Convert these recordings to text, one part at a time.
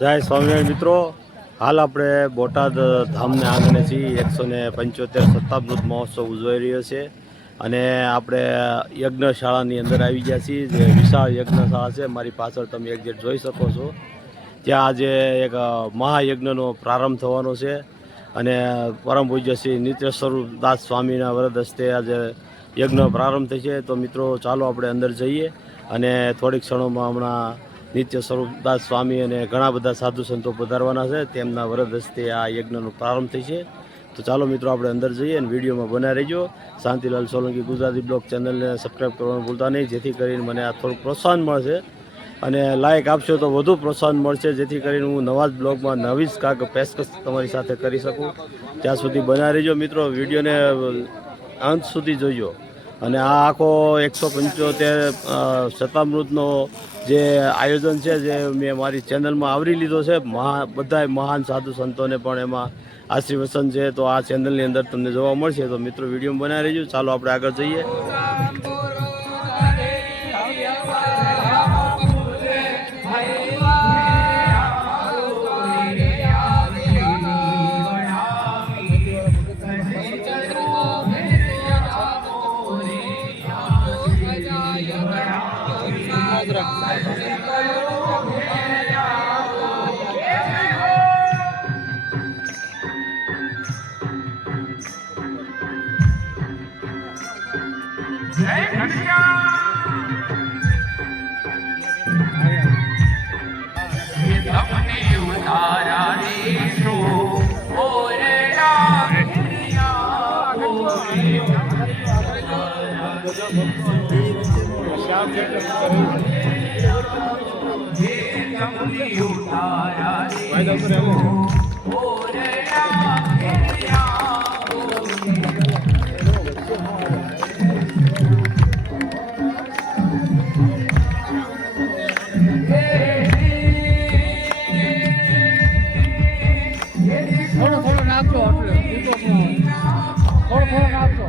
જય સ્વામિનારાયણ મિત્રો, હાલ આપણે બોટાદ ધામને આંગણે છીએ. 175 શતાબ્દી મહોત્સવ ઉજવાઈ રહ્યો છે અને આપણે યજ્ઞશાળાની અંદર આવી ગયા છીએ. જે વિશાળ યજ્ઞશાળા છે, મારી પાછળ તમે એક્ઝેક્ટ જોઈ શકો છો. ત્યાં આજે એક મહાયજ્ઞનો પ્રારંભ થવાનો છે અને પરમ પૂજ્ય શ્રી નિત્ય સ્વરૂપ દાસ સ્વામીના વરદ હસ્તે આજે યજ્ઞ પ્રારંભ થશે. તો મિત્રો ચાલો આપણે અંદર જઈએ અને થોડીક ક્ષણોમાં હમણાં નિત્ય સ્વરૂપદાસ સ્વામી અને ઘણા બધા સાધુ સંતો પધારવાના છે. તેમના વરદ હસ્તે આ યજ્ઞનો પ્રારંભ થશે. તો ચાલો મિત્રો આપણે અંદર જઈએ અને વિડીયોમાં બના રહેજો. શાંતિલાલ સોલંકી ગુજરાતી બ્લોગ ચેનલને સબસ્ક્રાઈબ કરવાનું ભૂલતા નહીં, જેથી કરીને મને આ થોડુંક પ્રોત્સાહન મળશે અને લાઇક આપશો તો વધુ પ્રોત્સાહન મળશે, જેથી કરીને હું નવા જ બ્લોગમાં નવી જ કાંઈક પેશકશ તમારી સાથે કરી શકું. ત્યાં સુધી બના રહેજો મિત્રો, વિડીયોને અંત સુધી જોજો. અને આ આખો 175 શતામૃતનો જે આયોજન છે, જે મેં મારી ચેનલમાં આવરી લીધો છે. બધાય મહાન સાધુ સંતોને પણ એમાં આશીર્વચન છે, તો આ ચેનલની અંદર તમને જોવા મળશે. તો મિત્રો વિડીયો બનાવી રહેજો. ચાલો આપણે આગળ જઈએ. થોડો નાખજો, થોડો નાખજો.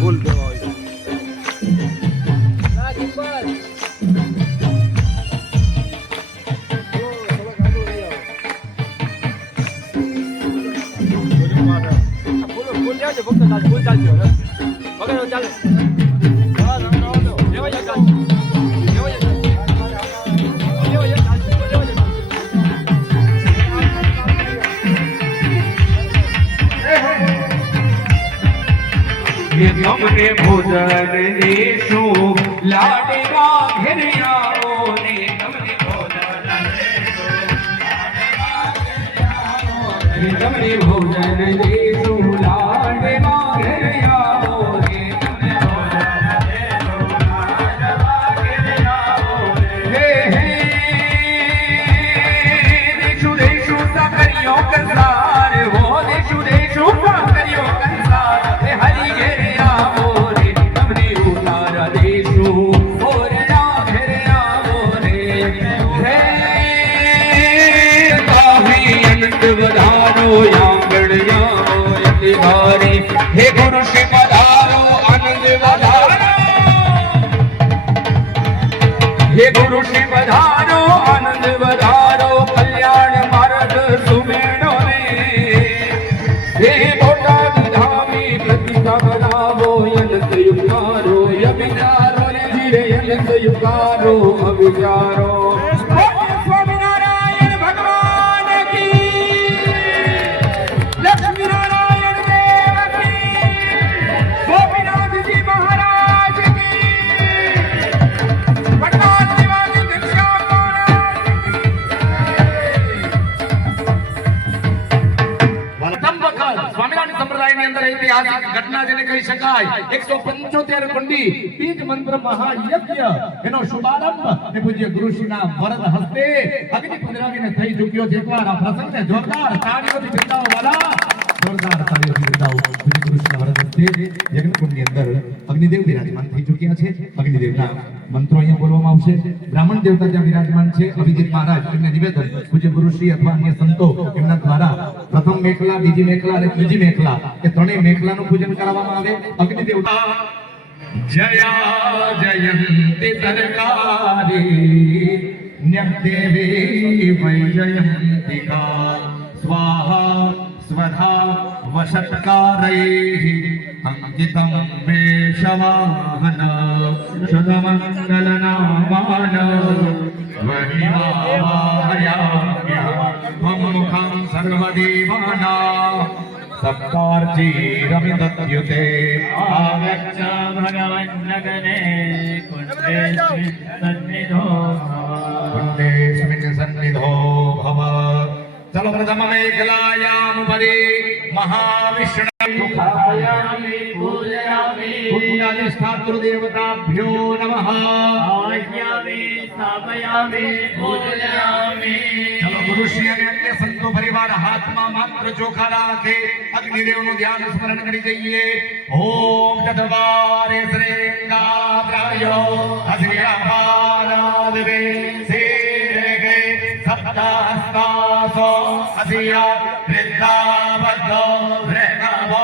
ભૂલ દેવા હોય તમને ભોજન દેશું લાડવા ઘેરિયાઓ ને તમને ભોજન દેશું તમને ભોજન દેશું લાડવા ઘેરિયાઓ ને તમને ભોજન દેશું લાડવા ઘેરિયાઓ હે હે દેશું દેશું સાકરિયો કંસાર હો દેશું દેશું સાકરિયો કંસાર હરી ઘેરે વધારો યાંગણિયારી હે ગુરુ શ્રી પધારો આનંદ વધારો હે ગુરુ શ્રી પધારો આનંદ વધારો કલ્યાણ માર્ગ સુમેળો ને હે બોટાદ ધામી પ્રતિભા બનાવો યંત યુકારો યવિચારો ને ધીરે યંત યુકારો અવિચારો ઘટના જેને કહી શકાય 175 કુંડી બીજ મંત્ર મહાયજ્ઞ એનો શુભારંભ એ પૂજ્ય ગુરુશ્રીના વરદ હસ્તે અગ્નિ પધરાવીને થઈ ચૂક્યો છે. એકવાર આ પ્રસંગને જોરદાર તાળીઓથી બિરદાવો વાલા, જોરદાર તાળીઓથી બિરદાવો. પૂજ્ય ગુરુશ્રીના વરદ હસ્તે યજ્ઞકુંડની અંદર અગ્નિદેવ બિરાજમાન થઈ ચૂક્યા છે. અગ્નિદેવના મંત્રો અહીંયા બોલવામાં આવશે. બ્રાહ્મણ દેવતા ત્યાં બિરાજમાન છે. અભિજીત મહારાજ એમને નિવેદન પૂજ્ય ગુરુશ્રી અથવા અન્ય સંતો એમના દ્વારા પ્રથમ મેખલા, બીજી મેખલા અને ત્રીજી મેખલા એ ત્રણેય મેખલાનું પૂજન કરાવવામાં આવે. અગ્નિદેવ જયા જયંતિ સરકારી ન્યદેવી વૈજયંતિકા સ્વાહા સ્વધા વશત્કારૈઃ અંકિતં વેશવાહન શુભમંગલનામાન વનિમાવાહયામ્યહં મુખં સર્વદેવાનાં સપ્તાર્ચિરમિદત્યુતે आगच्छ भगवन्नगरे कुण्डेऽस्मिन् सन्निधो भव। कुण्डेऽस्मिन् सन्निधो भव. चलो प्रथम मेखलायां परि महाविष्णु मुखायामि पूजयामि कुण्डाधिष्ठातृ देवताभ्यो नमः. आह्यामि स्थापयामि पूजयामि. चलो गुरुश्री અને અન્ય સંતો પરિવાર હાથમાં માત્ર ચોખા રાખે અગ્નિદેવનું ધ્યાન સ્મરણ કરી જઈએ. ઓમ તદવારે શ્રેંગાત્રાયો અસ્યાપારાદવે સેરગે સપ્તાસ્તાસો અસ્યા વૃદ્ધાવદ્ધો વૃષભો.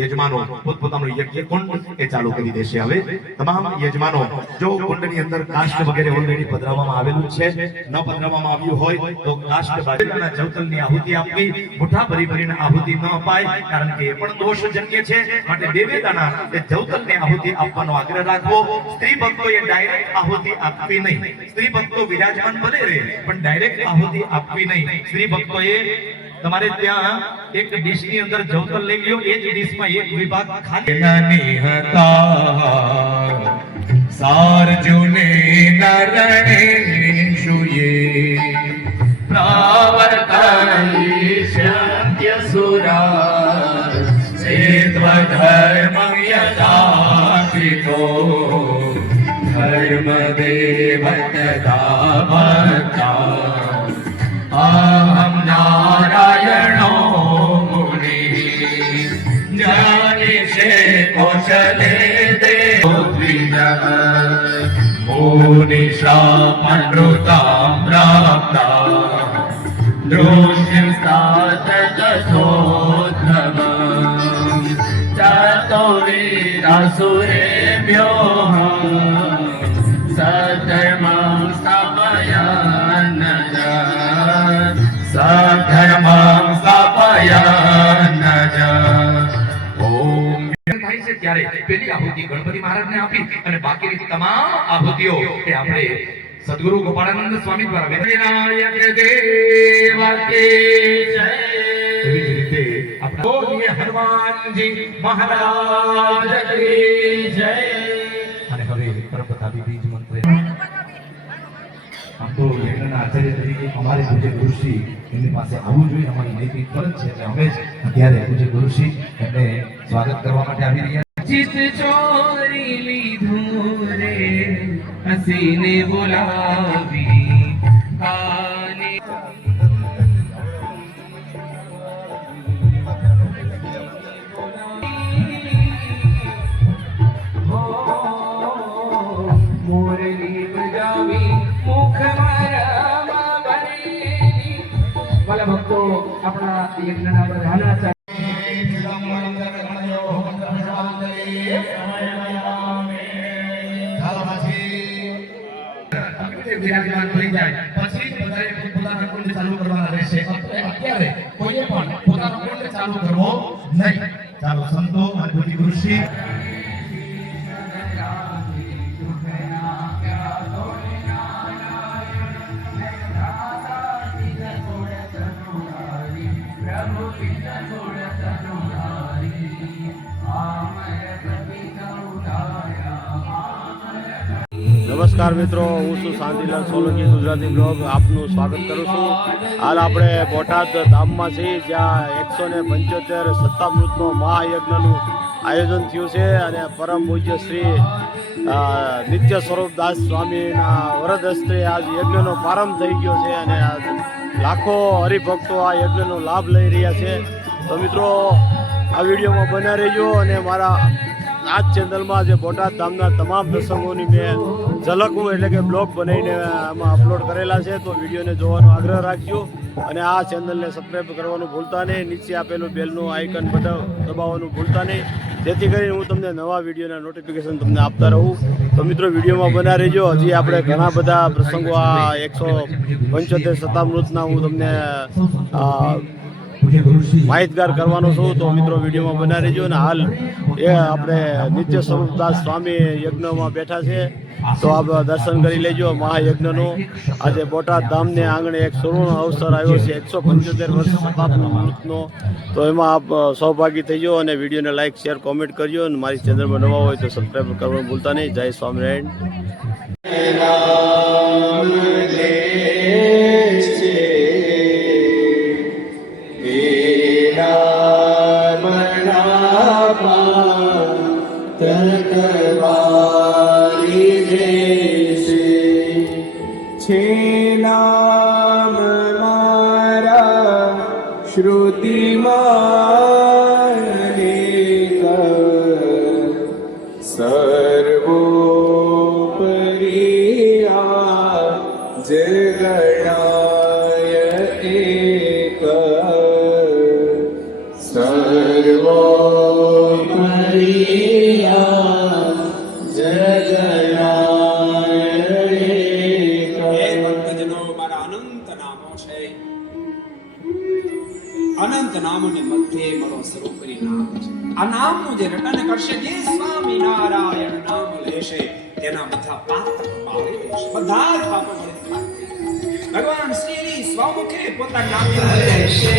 યજમાનો પોતપોતાનો યજ્ઞ કુંડ એ ચાલુ કરી દેશે. હવે તમામ યજમાનો જો કુંડની અંદર કાષ્ટ વગેરે ઓલરેડી પધરાવવામાં આવેલું છે, ન પધરાવવામાં આવ્યું હોય તો કાષ્ટ બાજુના જવતલની આહુતિ આપવી. મુઠ્ઠા ભરી ભરીને આહુતિ ન અપાય, કારણ કે એ પણ દોષજન્ય છે. માટે બે બે દાણા એ જવતલની આહુતિ આપવાનો આગ્રહ રાખવો. સ્ત્રી ભક્તોએ ડાયરેક્ટ આહુતિ આપવી નહીં. સ્ત્રી ભક્તો વિરાજમાન ભલે રહે પણ ડાયરેક્ટ આહુતિ આપવી નહીં. સ્ત્રી ભક્તોએ તમારે ત્યાં એક ડીશની અંદર જવતલ લઈ લ્યો, એ જ ડીશમાં એક વિભાગ ખાલી સાર્જુને નરણે શુયે प्रावर्तयिष्यन्त्यसुरा सेत्वधर्मं यथा कृतो धर्मदेव तदा भक्ता अहं नारायणो मुनिः जानिषे कौशले देवो द्विजः मुनिशामनृतां प्राप्ता दृश्यं साततथोद्धवम् ततो वीरासुरेभ्योः सधर्मं स्थापयन् सधर्मं स्थापयन् ઓમ થાય છે ત્યારે પેલી આહુતિ ગણપતિ મહારાજને આપી અને બાકીની તમામ આહુતિઓ એ આપણે સદગુરુ ગોપાળાનંદ સ્વામી દ્વારા વિનાયક દેવ કી જય. એવી જ રીતે આપણા બોલીએ હનુમાનજી મહારાજ કી જય. અને હવે પરમપ્રતાપી બીજ મંત્ર આમ તો યજ્ઞના આચાર્ય તરીકે અમારે પૂજ્ય ગુરુશ્રી એમની પાસે આવવું જોઈએ, અમારી નૈતિક ફરજ છે. એટલે અમે જ અત્યારે પૂજ્ય ગુરુશ્રી એમને સ્વાગત કરવા માટે આવી રહ્યા. चित चोरी लीधो रे हसीने बुलावी काने मोरली बजावी मुख मारा भरेली. वाला भक्तो अपना यज्ञना बधाना વિરાજમાન થઈ જાય પછી બધાએ પોતાના કુંડ ચાલુ કરવાના રહેશે. અત્યારે કોઈએ પણ પોતાનો કુંડ ચાલુ કરવો નહીં. ચાલો સંતો અને પૂજ્ય ગુરુશ્રી નમસ્કાર મિત્રો, હું છું શાંતિલાલ સોલંકી, ગુજરાતી બ્લોગ આપનું સ્વાગત કરું છું. હાલ આપણે બોટાદ ધામમાં છીએ, જ્યાં 175 સત્તામૃતનો મહાયજ્ઞનું આયોજન થયું છે અને પરમ પૂજ્ય શ્રી નિત્ય સ્વરૂપદાસ સ્વામીના વરદ હસ્તે આજ યજ્ઞનો પ્રારંભ થઈ ગયો છે અને લાખો હરિભક્તો આ યજ્ઞનો લાભ લઈ રહ્યા છે. તો મિત્રો આ વિડીયોમાં બન્યા રહેજો અને મારા આ જ ચેનલમાં જે બોટાદ ધામના તમામ પ્રસંગોની મેં ઝલકવું એટલે કે બ્લોગ બનાવીને આમાં અપલોડ કરેલા છે. તો વિડીયોને જોવાનો આગ્રહ રાખજો અને આ ચેનલને સબસ્ક્રાઈબ કરવાનું ભૂલતા નહીં. નીચે આપેલું બેલનું આઇકન દબાવવાનું ભૂલતા નહીં, જેથી કરીને હું તમને નવા વિડીયોના નોટિફિકેશન તમને આપતા રહું. તો મિત્રો વિડીયોમાં બના રહેજો. હજી આપણે ઘણા બધા પ્રસંગો આ 175 શતામૃતના હું તમને માહિતગાર કરવાનો છું. તો મિત્રો વિડીયોમાં બના રહેજો. અને હાલ એ આપણે નિત્ય સ્વરૂપદાસ સ્વામી યજ્ઞમાં બેઠા છે, તો આપ દર્શન કરી લેજો મહાયજ્ઞનું. આજે બોટાદ ધામને આંગણે એક સુવર્ણ અવસર આવ્યો છે 175 વર્ષ શતાબ્દીનો. તો એમાં આપ સહભાગી થઈ જાઓ અને વિડીયોને લાઇક શેર કોમેન્ટ કરજો અને મારી ચેનલમાં નવા હોય તો સબસ્ક્રાઈબ કરવાનું ભૂલતા નહીં. જય છે નામ મારા શ્રુતિમાં સર્વોપરિયા જગણાય એક સર્વોપરિયા જગણાય. અનંત નામોની મધ્યે મારો સર્વોપરી નામ છે. આ નામનું જે રટન કરશે, જે સ્વામિનારાયણ નામ લેશે, તેના બધા પાપ બાળી દેશે, બધા જ પાપો બાળી દેશે. ભગવાન શ્રી સ્વમુખે પોતાના નામ લેશે.